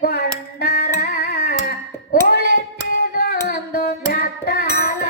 ಕೊಂಡರ ಉಳಿತಿದೊಂದು ಮೆಟ್ಟಾಲ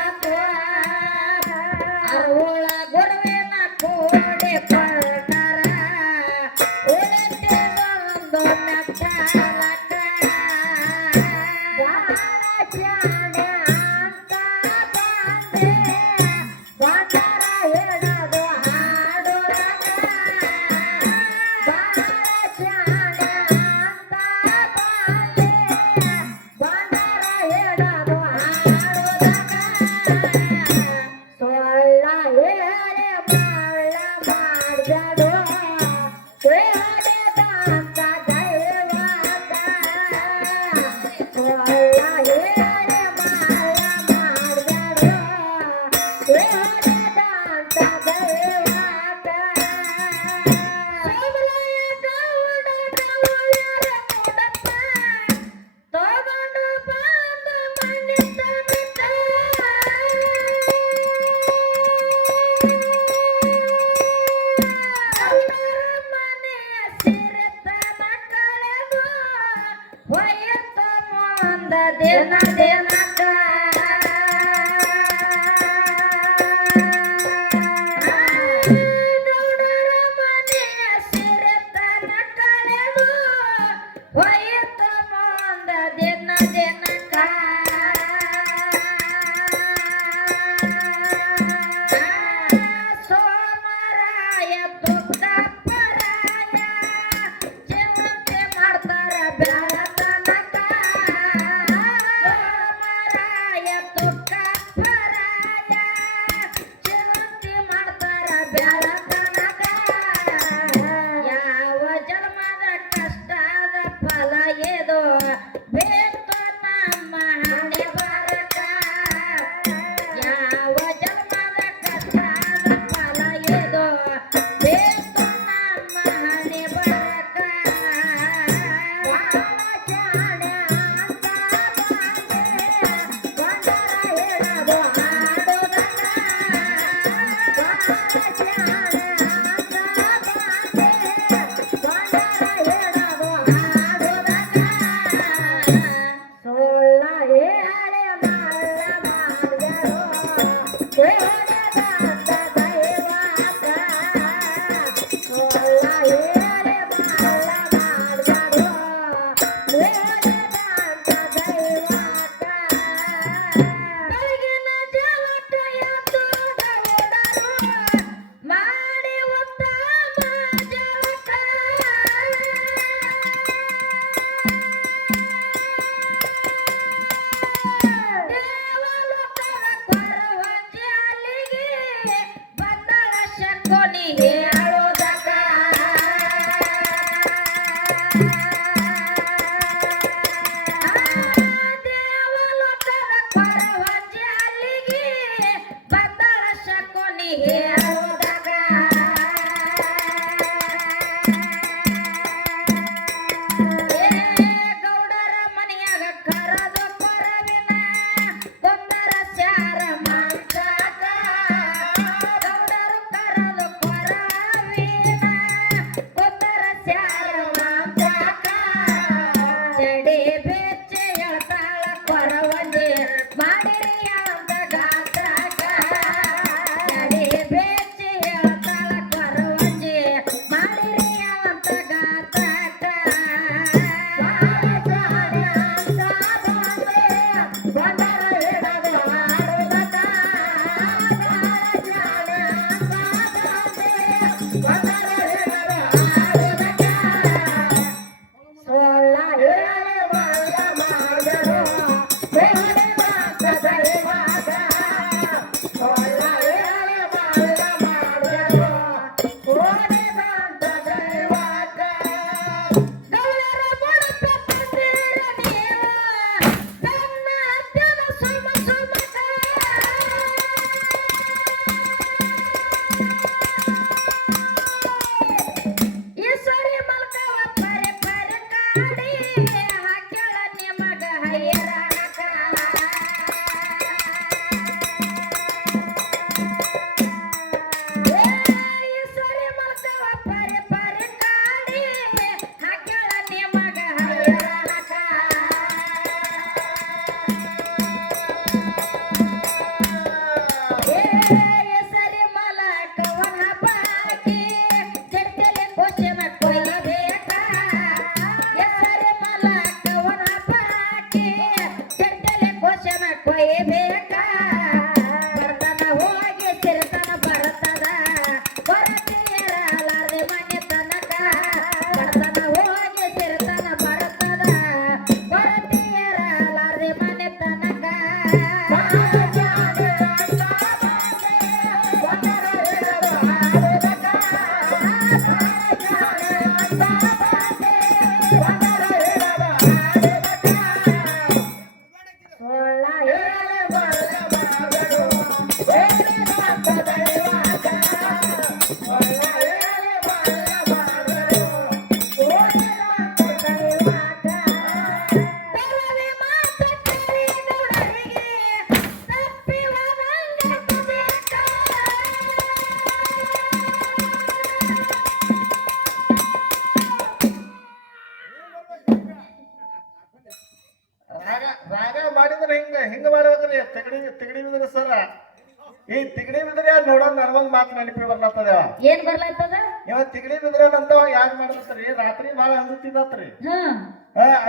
ತಿಗಡಿ ಬಿದ್ರೆ ನೋಡೋಣ ನನಗೊಂದ್ ಮಾತು ನೆನಪಿ ಬರ್ಲತ್ತದ. ಏನ್ ಬರ್ಲಾತದ? ಇವ ತಿಗಡಿ ಬಿದ್ರೆ ಅಂತ ಯಾಕೆ ಮಾಡ್ಲತ್ತರಿ? ರಾತ್ರಿ ಬಾಳ ಅನ್ಸುತ್ತಿದ್ದತ್ರಿ.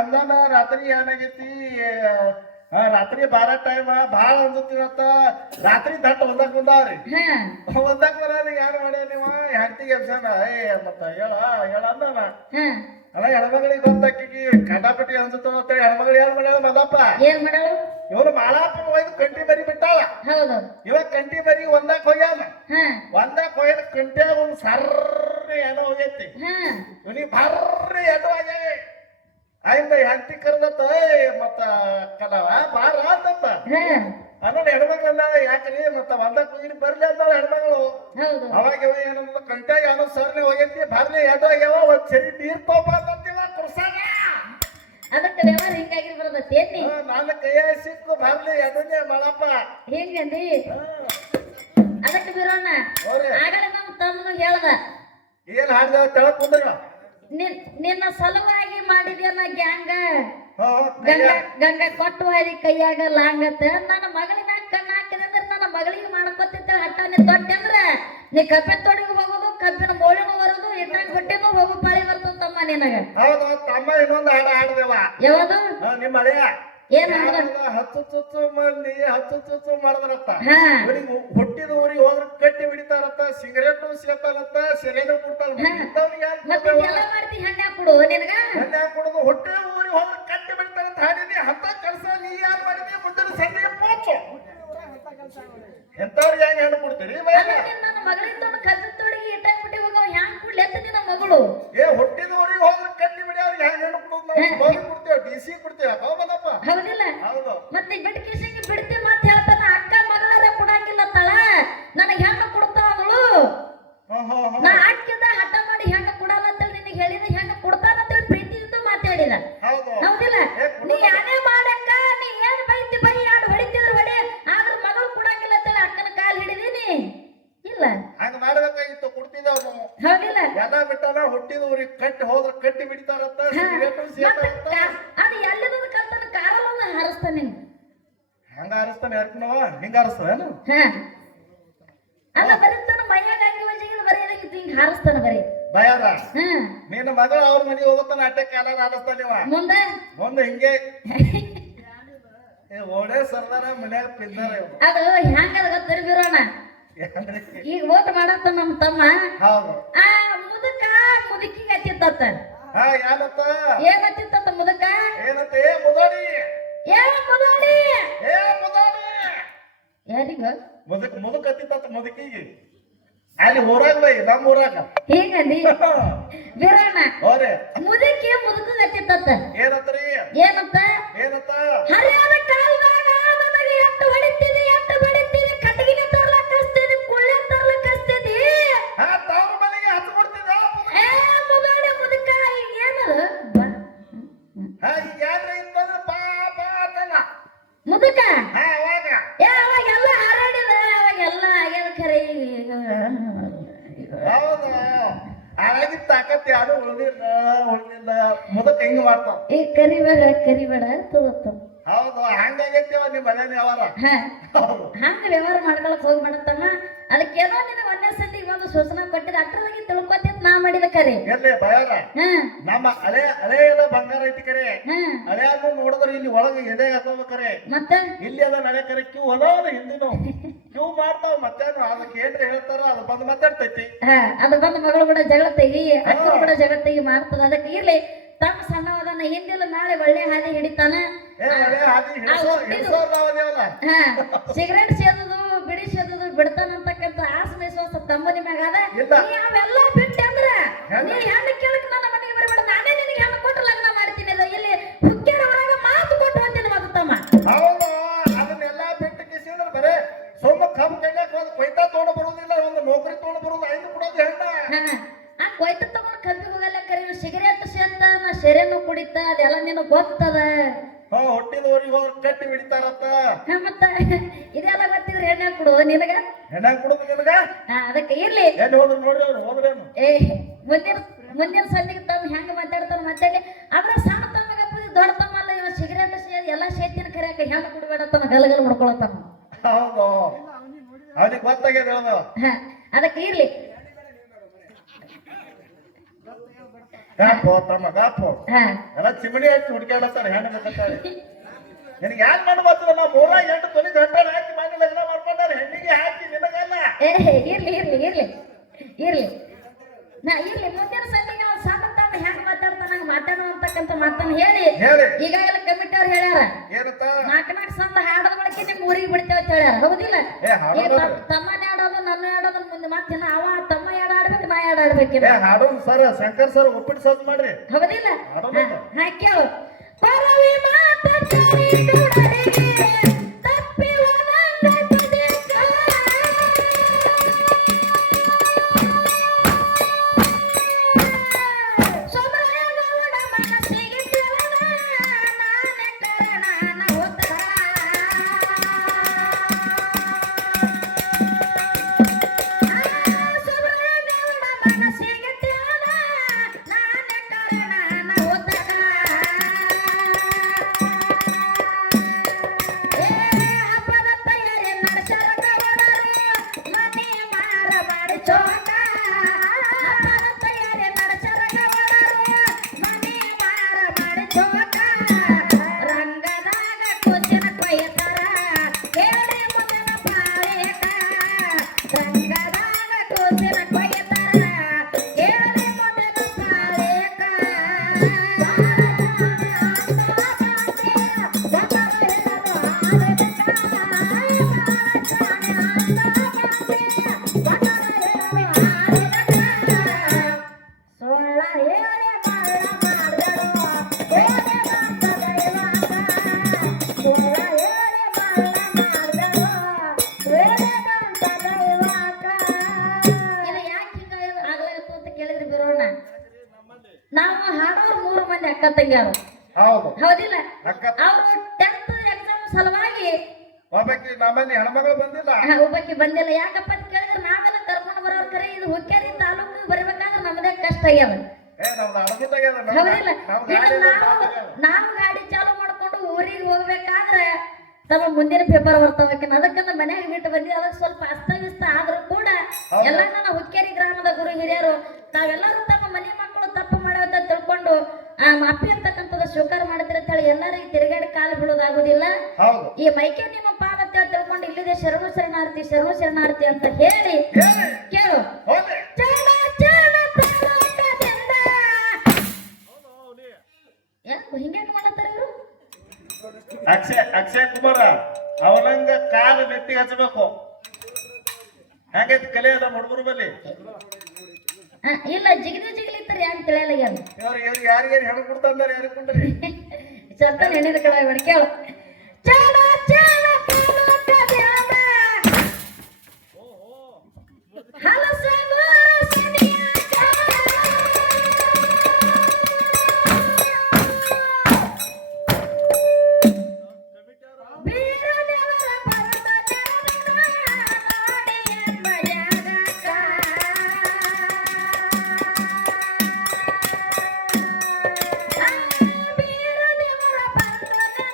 ಅಂದಾನ ರಾತ್ರಿ ಏನಾಗೈತಿ, ರಾತ್ರಿ 12 ಟೈಮ್ ಬಾಳ ಅನ್ಸುತ್ತಿರತ್ತ. ರಾತ್ರಿ ದಟ್ಟ ಒಂದಕ್ ಬಂದಾವ್ರಿ. ಒಂದಕ್ ಬರೋದ್ ಯಾರು ಮಾಡ್ಯ ನೀವ ಹೆಂಡತಿಗೆ ಎಬ್ಸನ ಮತ್ತ ಹೇಳ ಅಂದಾನ. ಅಲ್ಲ ಹೆಣ್ಮಗಳಿಗೆ ಗೊತ್ತಾಕಿ ಕಂಡಾಪಟ್ಟಿ ಅನ್ಸುತ್ತ ಹೆಣ್ಮಗಳು ಏನ್ ಮಾಡ್ಯಾಳ ಮಲ್ಲಪ್ಪ? ಏನ್ ಮಾಡಾಳು? ಇವನು ಮಾಲಾಪನ ಒಯ್ದು ಕಂಟಿ ಮರಿ ಬಿಟ್ಟಾಳ. ಹೌದು. ಇವಾಗ ಕಂಟಿ ಮರಿ ಒಂದಕ್ ಹೋಗ್ಯಾನ. ಒಂದಕ್ ಹೋಯ್ದ ಕಂಟ್ಯಾಗ ಒಂದ್ ಸರ್ರಿ ಎಡ ಹೋಗೈತಿ. ಇವನಿಗೆ ಬರ್ರಿ ಎಡ ಹೋಗ್ಯಾವೆ. ಆಯ್ತ ಹೆಂಡತಿ ಕರ್ದತ್ತ ಮತ್ತ ಕಲವ ಬಾರ ಅಂತಂದ. ಅನ್ನೋದು ಹೆಣ್ಮಕ್ಳು ಅಂದಾಳ ಯಾಕ್ರಿ ಮತ್ತ ಒಂದಕ್ ಹೋಗಿ ಬರ್ಲಿ ಅಂದಾಳ ಹೆಣ್ಮಗಳು. ಅವಾಗ ಏನಂದ ಕಂಟ್ಯಾಗ ಏನೋ ಸರ್ನೆ ಹೋಗೈತಿ ಬರ್ಲಿ ಎಡ ಹೋಗ್ಯಾವ ಒಂದ್ ಸರಿ ನೀರ್ ತಗೊಂಬಂದಿವ ಕುರ್ಸಾಗ. ಅದಕ್ಕೆ ವ್ಯವಹಾರ ಹಿಂಗಾಗಿ ಬರೋದತ್ತೇನಿ. ನಾನು ಕೈಯಾಗ ಸಿಕ್ಕು ಬರ್ಲಿ ಎಡನೇ ಮಳಪ್ಪ ಹೆಂಗಂದಿ. ಅದಕ್ಕೆ ಬಿರೋಣ ಆಗಲೇ ನಮ್ಮ ತಮ್ಮನು ಹೇಳ್ದ ಏನ್ ಹಾಡ್ದ ತೆಳಕ್ ಕುಂದ್ರ ನಿನ್ನ ಸಲುವಾಗಿ ಮಾಡಿದ್ಯಲ್ಲ ಗ್ಯಾಂಗ ಗಂಗಾ ಕೊಟ್ಟು ಹಾರಿ ಕೈಯಾಗ ಲಾಂಗತ್ತ. ನನ್ನ ಮಗಳಿನ ಕಣ್ಣ ಹಾಕಿದಂದ್ರೆ ನನ್ನ ಮಗಳಿಗೆ ಮಾಡ್ಕೊತಿದ್ದ ಹಟ್ಟ ನೀ ತೊಟ್ಟೆ ಅಂದ್ರ ನೀ ಕಬ್ಬಿನ ತೊಡಿಗೆ ಹೋಗೋದು, ಕಬ್ಬಿನ ಮೋಳಿನೂ ಬರೋದು, ಇಟ್ಟಾಗ ಹೊಟ್ಟೆನೂ ಹೋಗೋ ಪಾಳಿ ಬರ್ತದ ತಮ್ಮ ನಿನಗ. ಹೌದು ತಮ್ಮ ಇನ್ನೊಂದು ಹಾಡ ಹಾಡ್ದೇವ. ಯಾವುದು? ನಿಮ್ಮ ಹಳೆಯ ಏನ್ ಹತ್ತು ಚುಚ್ಚು ಮಂದಿ ಹತ್ತು ಚುಚ್ಚು ಮಾಡಿದ್ರತ್ತ. ಹುಟ್ಟಿದ ಊರಿಗೆ ಹೋದ್ರ ಕಟ್ಟಿ ಬಿಡಿತಾರತ್ತ, ಸಿಗರೇಟ್ ಸೇತಾರತ್ತ, ಸೆರೆನು ಕೊಡ್ತಾರ. ಮಾಡ್ತಿ ಹೆಂಗ ಕೊಡು ನಿನಗ ಹೆಂಗ ಕೊಡುದು? ಹೊಟ್ಟೆ ಊರಿಗೆ ಹೋದ್ರ ಕಟ್ಟಿ ಬಿಡ್ತಾರಂತ ಹಾಡಿದಿ. ಹತ್ತ ಕೆಲಸ ನೀ ಯಾರು ಮಾಡಿದಿ? ಮುಂದಿನ ಸಂಜೆಗೆ ಪೋಚು ಎಂತವ್ರಿಗೆ ಹೆಂಗ ಹೆಣ್ಣು ಕೊಡ್ತೀರಿ? ನನ್ನ ಮಗಳಿಂದ ಕಬ್ಬಿ ತೊಡಿಗೆ ಇಟ್ಟಾಗ ಬಿಟ್ಟಿ ಹೋಗೋ ಹ್ಯಾಂಗ್ ಕೊಡ್ಲಿ ಅಂತ ನಿನ್ನ ಮಗಳು. ಹುಟ್ಟಿದ ಊರಿಗೆ ಹೋದ್ರ ಕಟ್ಟಿ ಬಿಡಿ ಅವ್ರಿಗೆ ಹೆಂಗ್ ಹೆಣ್ಣು ಕೊಡುದು? ನಾವು ಕೊಡ್ತೇವೆ, ಡಿಸಿ ಕೊಡ್ತೇವೆ. ಹೌದಪ್ಪ. ಹೌದಿಲ್ಲ? ಮತ್ತೆ ಬಿಟ್ಟು ಕಿಸಿಗೆ ಬಿಡ್ತಿ ಮತ್ತೆ ಹೇಳ್ತಾನ ಅಕ್ಕ ಮಗಳರ ಕೊಡಂಗಿಲ್ಲ ತಳ ನನಗೆ ಹೆಣ್ಣು ಕೊಡ್ತಾವ ಅವಳು. ನಾ ಅಕ್ಕಿದ ಹಠ ಮಾಡಿ ಹೆಣ್ಣು ಕೊಡಲ್ಲ ಅಂತೇಳಿ ನಿನಗೆ ಹೇಳಿದ ಹೆಣ್ಣು ಕೊಡ್ತಾನ ಅಂತೇಳಿ ಪ್ರೀತಿಯಿಂದ ಮಾತಾಡಿದ. ಹೌದಿಲ್ಲ? ನೀ ಯಾನೇ ಮಾಡಕ್ಕ ನೀ ಏನ್ ಬೈತಿ ಬೈ ಯಾರು ಹೊಡಿತಿದ್ರು ಹೊಡಿ, ಆದ್ರ ಮಗಳು ಕೊಡಂಗಿಲ್ಲ ಅಂತೇಳಿ ಅಕ್ಕನ ಕಾಲ್ ಹಿಡಿದೀನಿ ಇಲ್ಲ ಹಂಗ ಮಾಡ್ಬೇಕಾಗಿತ್ತು. ಕೊಡ್ತಿದ್ದ ಹೌದಿಲ್ಲ? ಎಲ್ಲ ಬಿಟ್ಟಾನ ಹುಟ್ಟಿದ ಊರಿಗೆ ಕಟ್ಟಿ ಹೋದ್ರ ಕಟ್ಟಿ ಬಿಡ್ತಾರತ್ತ, ಅದು ಎಲ್ಲಿದ ಕಲ್ತಾನ ಕಾರಲ್ಲ ಹಾರಿಸ್ತಾನೆ. ಹಂಗ ಹಾರಿಸ್ತಾನೆ ಯಾರನವ ಹಿಂಗ ಹಾರಿಸ್ತಾನೇನು? ಅಲ್ಲ ಬರೀತಾನ ಮೈಯಾಗ ಅಂಗಿ ವಜಿಗೆ ಬರೆಯದಾಗಿತ್ತು ಹಿಂಗ ಹಾರಿಸ್ತಾನ ಬರೀ ಭಯಾರ. ನಿನ್ನ ಮಗಳು ಅವ್ರ ಮನೆಗೆ ಹೋಗುತ್ತಾನ ಅಟ್ಟೆ ಕಾಲ ಹಾರಿಸ್ತಾನಿವ. ಮುಂದೆ ಹಿಂಗೆ ಓಡೇ ಸರ್ದಾರ ಮನ್ಯಾಗ ಪಿದ್ದಾರ. ಅದು ಹೆಂಗದ ಗೊತ್ತರಿ ಬಿರೋಣ. ಈಗ ಓಟ್ ಮಾಡತ್ತ ನಮ್ಮ ತಮ್ಮ. ಆ ಮುದುಕ ಮುದುಕಿಗೆ ಹತ್ತಿತ್ತ. ಏನ್ ಹತ್ತಿತ್ತ ಮುದುಕ? ಏನಂತ? ಏ ಮುದೋಡಿ ಯಾರಿಗ ಮುದುಕ ಹತ್ತಿತ್ತ ಮುದುಕಿಗೆ ಅಲ್ಲಿ ಊರಾಗ ಬೈ ನಮ್ಮ ಊರಾಗ ಹೀಗಂದಿ ಬಿರೋಣ. ಮುದುಕಿ ಮುದುಕ ಹತ್ತಿತ್ತ. ಏನಂತ್ರಿ? ಏನಂತ? ಏನಂತ? ಹರಿಯಾದ ಕಾಲದಾಗ ನನಗೆ ಎಷ್ಟು ಹೊಡಿತೀವಿ ಎಷ್ಟು ಹೊಡಿತೀವಿ, ಕಟ್ಟಿಗೆ ತರ್ಲಕ್ಕ ಹಚ್ತೀವಿ, ಕುಳ್ಳೆ ತರ್ಲಕ್ಕ ಹಚ್ತೀವಿ. ತಾವು ಮನೆಗೆ ಹತ್ತು ಕೊಡ್ತೀವಿ. ಏ ಮುದೋಡಿ ಮುದುಕ ಈಗ ಏನದು? ಈಗ ಯಾರ ಇಂತಂದ್ರೆ ಪಾಪ ಆತಲ್ಲ ಮುದುಕ. ಅವಾಗೆಲ್ಲ ಹಾರಾಡಿದ ಅವಾಗೆಲ್ಲ ಆಗ್ಯದ ಖರೆ. ಹೌದು ಹಾಗಾಗಿ ತಾಕತ್ ಯಾರು ಉಳಿದಿಲ್ಲ ಮುದಕ ಹಿಂಗ ಮಾಡ್ತಾವ. ಈ ಕರಿಬೇಡ ತಗೋತ. ಹೌದು ಹಂಗಾಗೈತಿವ ನಿಮ್ಮ ಮನೆ ವ್ಯವಹಾರ. ಹಂಗ ವ್ಯವಹಾರ ಮಾಡ್ಕೊಳಕ್ ಹೋಗ್ಬೇಡತ್ತಮ್ಮ. ಅದಕ್ಕೇನೋ ನಿನಗೆ ಒಂದೇ ಸಂದಿಗೆ ಒಂದು ಸೂಚನಾ ಕೊಟ್ಟಿದ ಅಟ್ರದಾಗಿ ತಿಳ್ಕೊತಿದ್ ನಾ ಮಾಡಿದ ಕರೆ. ಎಲ್ಲಿ ಭಯಾರ ನಮ್ಮ ಹಳೆ ಎಲ್ಲ ಬಂಗಾರ ಐತಿ ಕರೆ. ಹಳೆಯಾದ್ರು ನೋಡಿದ್ರೆ ಇಲ್ಲಿ ಒಳಗೆ ಎದೆ ಹಾಕೋಬೇಕರೆ. ಮತ್ತೆ ಇಲ್ಲಿ ಎಲ್ಲ ನಡೆ ಕರೆ ಕ್ಯೂ ಹೋದವ್ರು ಹಿಂದಿನ ಕ್ಯೂ ಮಾಡ್ತಾವ. ಮತ್ತೇನು ಅದಕ್ಕೆ ಏನ್ರ ಹೇಳ್ತಾರ ಅದು ಬಂದು ಮಾತಾಡ್ತೈತಿ. ಅದು ಬಂದು ಮಗಳು ಕೂಡ ಜಗಳ ತೆಗಿ ಅಕ್ಕನ ಕೂಡ ಜಗಳ ತೆಗಿ ಮಾಡ್ತದ. ಅದಕ್ಕೆ ಇರ್ಲಿ ತಮ್ಮ ಸಣ್ಣವದನ್ನ ಹಿಂದಿಲ್ಲ ನಾಳೆ ಒಳ್ಳೆ ಹಾದಿ ಹಿಡಿತಾನ. ಸಿಗರೇಟ್ ಸೇದದು ಬಿಡಿ ಸೇದದು ಬಿಡ್ತಾನಂತಕ್ಕಂಥ ಆಸೆ ವಿಶ್ವಾಸ ತಮ್ಮನಿ ಮ್ಯಾಗ ಅದ. ಅವೆಲ್ಲ ಬಿಟ್ಟೆ ಅಂದ್ರ ನೀ ಹೆಣ್ಣು ಕೇಳಕ್ ನನ್ನ ಮನೆಗೆ ಬರಬೇಡ. ನಾನೇ ನಿನಗೆ ಹೆಣ್ಣು ಕೊಟ್ಟು ಲಗ್ನ ಮಾಡ್ತೀನಿ. ಇಲ್ಲಿ ಹುಕ್ಕೇರವರಾಗ ಮಾತು ಕೊಟ್ಟು ಹೋಗ್ತೀನಿ ಮಗ ತಮ್ಮ. ಹೌದು ಅದನ್ನೆಲ್ಲ ಬಿಟ್ಟು ಕಿಸಿದ್ರೆ ಬರೇ ಸೋಮ ಕಬ್ಬು ಕೈಯಾಗ ಒಂದು ಕೊಯ್ತಾ ತೊಗೊಂಡು ಬರುವುದಿಲ್ಲ, ಒಂದು ನೌಕರಿ ತೊಗೊಂಡು ಬರುವುದು, ಐದು ಕೊಡೋದು ಹೆಣ್ಣ. ಆ ಕೊಯ್ತ ತಗೊಂಡು ಕಬ್ಬಿ ಹೋಗಲ್ಲ ಕರಿ. ಸಿಗರೇಟ್ ಸೇತ ನಾ ಸೆರೆನು ಕುಡಿತ ಅದೆಲ್ಲ ನಿನಗ್ ಗೊತ್ತದ. ಹೊಟ್ಟಿದವ್ರಿಗೆ ಹೋದ್ರ ಕಟ್ಟಿ ಬಿಡ್ತಾರತ್ತ. ಮತ್ತ ಇದೆಲ್ಲ ಗೊತ್ತಿದ್ರೆ ಹೆಣ್ಣ ಕೊಡು ನಿನಗ. ಹೆಣ್ಣ ಕೊಡುದು ನಿನಗ. ಅದಕ್ಕೆ ಇರ್ಲಿ ಎಲ್ಲಿ ಹೋದ್ರು ನೋಡ್ರಿ ಅವ್ರು ಹೋದ್ರೇನು. ಮುಂದಿನ ಸಂದಿಗೆ ತಮ್ಮ ಹೆಂಗ ಮಾತಾಡ್ತಾನ ಮಾತಾಡಿ. ಅದ್ರ ಸಣ್ಣ ತಮ್ಮಗಪ್ಪ ದೊಡ್ಡ ತಮ್ಮ ಅಲ್ಲ. ಇವ ಸಿಗರೇಟ್ ಸೇರಿ ಎಲ್ಲ ಸೇತಿನ ಕರಿಯಾಕ ಹೆಣ್ಣು ಕುಡ್ಬೇಡ ತಮ್ಮ ಗಲಗಲ್ ಮಾಡ್ಕೊಳತ್ತಾನ. ಹೌದು ಅವನಿಗೆ ಗೊತ್ತಾಗ್ಯದ ಹೇಳೋದು. ಹ, ಅದಕ್ಕೆ ಇರ್ಲಿ. ಗಾಪು ತಮ್ಮ ಗಾಪು ಹ, ಎಲ್ಲ ಚಿಮಣಿ ಹಚ್ಚಿ ಹುಡ್ಕ್ಯಾಡತ್ತಾರ ಹೆಣ್ಣು ಬೇಕಂತಾರೆ. ನಿನಗೆ ಯಾಕೆ ಮಣ್ಣು ಬರ್ತದ? ನಾವು 108 ತೊಲಿ ಗಂಟೆ ಹಾಕಿ ಮನೆ ಲಗ್ನ ಮಾಡ್ಕೊಂಡಾರ, ಹೆಣ್ಣಿಗೆ ಹಾಕಿ ನಿನಗಲ್ಲ. ಇರ್ಲಿ ಇರ್ಲಿ ಇರ್ಲಿ ಇರ್ಲಿ ನಾ ಇರ್ಲಿ. ಮುಂದಿನ ಸಂದಿಗೆ ಅವ್ನು ಸಣ್ಣ ತಮ್ಮ ಹೆಂಗ್ ಮಾತಾಡ್ತಾನ ಮಾತಾಡುವಂತಕ್ಕಂಥ ಮಾತನ್ನ ಹೇಳಿ ಈಗಾಗಲೇ ಕಮಿಟಿ ಅವ್ರು ಹೇಳ್ಯಾರ, ಏನಂತ? 4 ಸಂದ ಹಾಡದ ಬಳಕೆ ನಿಮ್ ಊರಿಗೆ ಬಿಡ್ತೇವೆ ಅಂತ ಹೇಳ್ಯಾರ. ಹೌದಿಲ್ಲ? ತಮ್ಮನೇ ಆಡೋದು ನನ್ನ ಆಡೋದು ಮುಂದೆ ಮತ್ತೆ ಅವ ತಮ್ಮ ಯಾಡ ಆಡ್ಬೇಕು, ನಾ ಯಾಡ ಆಡ್ಬೇಕಿಲ್ಲ. ಹಾಡೋನ್ ಸರ್ ಶಂಕರ್ ಸರ್ ಒಪ್ಪಿಟ್ಟು ಸದ್ ಮಾಡ್ರಿ. ಹೌದಿಲ್ಲ? ಹಾ ಕೇಳು. ಪರವಿ ಮಾತ ಕೇಳಿ ನುಡರಿಗೆ ತಪ್ಪಿವ ನನ್ನ ತುದಿಕ. ಸೊಮಯನವಳ ಮನಸ್ಸಿಗೆ ತಿಳಿದ ನಾನೇ ಕಾರಣನ ಉತ್ತರ. ಸೊಮಯನವಳ ಮನಸ್ಸಿಗೆ ತಿಳಿದ ನಾನೇ ಕಾರಣನ ಉತ್ತರ. ಹಬ್ಬದ ತಯಾರಿ ನಡೆಸರ ಗೌಡರು ಮನೆ ಮಾರಬಾಡಿ ಚೋಟ. ಹಬ್ಬದ ತಯಾರಿ ನಡೆಸರ ಗೌಡರು ಮನೆ ಮಾರಬಾಡಿ ಚೋಟ. ರಂಗದಾಗ ಕೂಚಿನ ಕೊಯ್ತಾರ ಕೇಳಿ ಮುಂದಿನ ಪಾರೇಕ. ರಂಗದಾಗ ಕೂಚಿನ ಕೊಯ್ತಾರ ಕೇಳಿ ಮುಂದಿನ ಪಾರೇಕ. ಸೊಳ್ಳ ಹೇಳಿ ಮಳ್ಳ ಮಾಡಿದರು ಹೇಳಿ ಬಂದ ದೈವಾಕ. ಸೊಳ್ಳ ಹೇಳಿ ಮಳ್ಳ ಮಾಡಿದರು ಹೇಳಿ ಬಂದ ದೈವಾಕ. ಇದು ಯಾಕೆ ಹಿಂಗ ಆಗ್ಲಾಗತ್ತು ಅಂತ ಕೇಳಿದ್ರಿ ಬಿರೋಣ. ನಾವು ಹಾಡೋರು 3 ಮಂದಿ ಅಕ್ಕ ತಂಗಿಯರು. ಹೌದು. ಹೌದಿಲ್ಲ? ಅಕ್ಕ ಅವರು 10th ಎಕ್ಸಾಮ್ ಸಲುವಾಗಿ ಒಬ್ಬಾಕಿ ನಮ್ಮನೆ ಹೆಣ್ಮಗಳು ಬಂದಿಲ್ಲ. ಒಬ್ಬಾಕಿ ಬಂದಿಲ್ಲ. ಯಾಕಪ್ಪ ಅಂತ ಕೇಳಿದ್ರೆ ನಾವೆಲ್ಲ ಕರ್ಕೊಂಡು ಬರೋರ್ ಕರೆ ಇದು ಹುಕ್ಕೇರಿ ತಾಲೂಕು ಬರ್ಬೇಕಾದ್ರೆ ನಮ್ಮದೇ ಕಷ್ಟ ಆಗ್ಯದ. ನಮ್ದು ಅಳಗುತ್ತಾಗ್ಯದ. ಹೌದಿಲ್ಲ? ಇನ್ನು ನಾವು ಗಾಡಿ ಚಾಲು ಮಾಡ್ಕೊಂಡು ಊರಿಗೆ ಹೋಗ್ಬೇಕಾದ್ರೆ ತಮ್ಮ ಮುಂದಿನ ಪೇಪರ್ ಬರ್ತಾವಕ್ಕೆ ಅದಕ್ಕಂದ ಮನ್ಯಾಗ ಬಿಟ್ಟು ಬಂದಿ. ಅದಕ್ಕೆ ಸ್ವಲ್ಪ ಅಸ್ತವ್ಯಸ್ತ ಆದ್ರೂ ಕೂಡ ಎಲ್ಲ ನನ್ನ ಹುಕ್ಕೇರಿ ಗ್ರಾಮದ ಗುರು ಹಿರಿಯರು ತಾವೆಲ್ಲರೂ ತಮ್ಮ ಮನೆ ಮಕ್ಕಳು ತಪ್ಪು ಮಾಡೋದ ತಿಳ್ಕೊಂಡು ಆ ಮಾಫಿ ಅಂತಕ್ಕಂಥದ್ದು ಸ್ವೀಕಾರ ಮಾಡ್ತೀರ ಅಂತ ಹೇಳಿ ಎಲ್ಲರಿಗೆ ತಿರುಗಾಡಿ ಕಾಲು ಬೀಳೋದಾಗುದಿಲ್ಲ. ಈ ಮೈಕೆ ನಿಮ್ಮ ಪಾದ ತಿಳ್ಕೊಂಡು ಇಲ್ಲಿದೆ ಶರಣು ಶರಣಾರ್ಥಿ ಶರಣು ಶರಣಾರ್ಥಿ ಅಂತ ಹೇಳಿ ಕೇಳು. ಚರಣ ಚರಣ ಪ್ರಲೋಕದಿಂದ. ಹಿಂಗ್ಯಾಕೆ ಮಾಡತ್ತಾರ ಇವರು? ಅಕ್ಷಯ್ ಕುಮಾರ ಅವನಂಗ ಕಾಲು ನೆತ್ತಿ ಹಚ್ಚಬೇಕು. ಹೆಂಗೈತಿ ಕಲೆ ಅದ ಹುಡುಗರು ಬಲ್ಲಿ? ಇಲ್ಲ ಜಿಗಿಲಿ ಜಿಗಿಲಿ ಇರ್ತಾರೆ ಯಾರು ತಿಳಿಯಲ್ಲ. ಯಾರಿಗಾರು ಹೆಣ್ಣು ಕೊಡ್ತಾರೆ ಯಾರಿಗೆ ಕೊಡ್ರಿ? ಚತ್ತ ನೆನೆದ ಕಡೆ ಕೇಳು. ಚರಣ ಚರಣ ಪ್ರಲೋಕದಿಂದ ಹಲಸಗೋರ ಸನಿಯಾಕ. ಬೀರದೇವರ ಪರ್ವತ ನೋಡಿ ಎಂಬ ಜಾಗಕ್ಕ. ಬೀರದೇವರ ಪರ್ವತ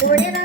ಕೋಡಿನ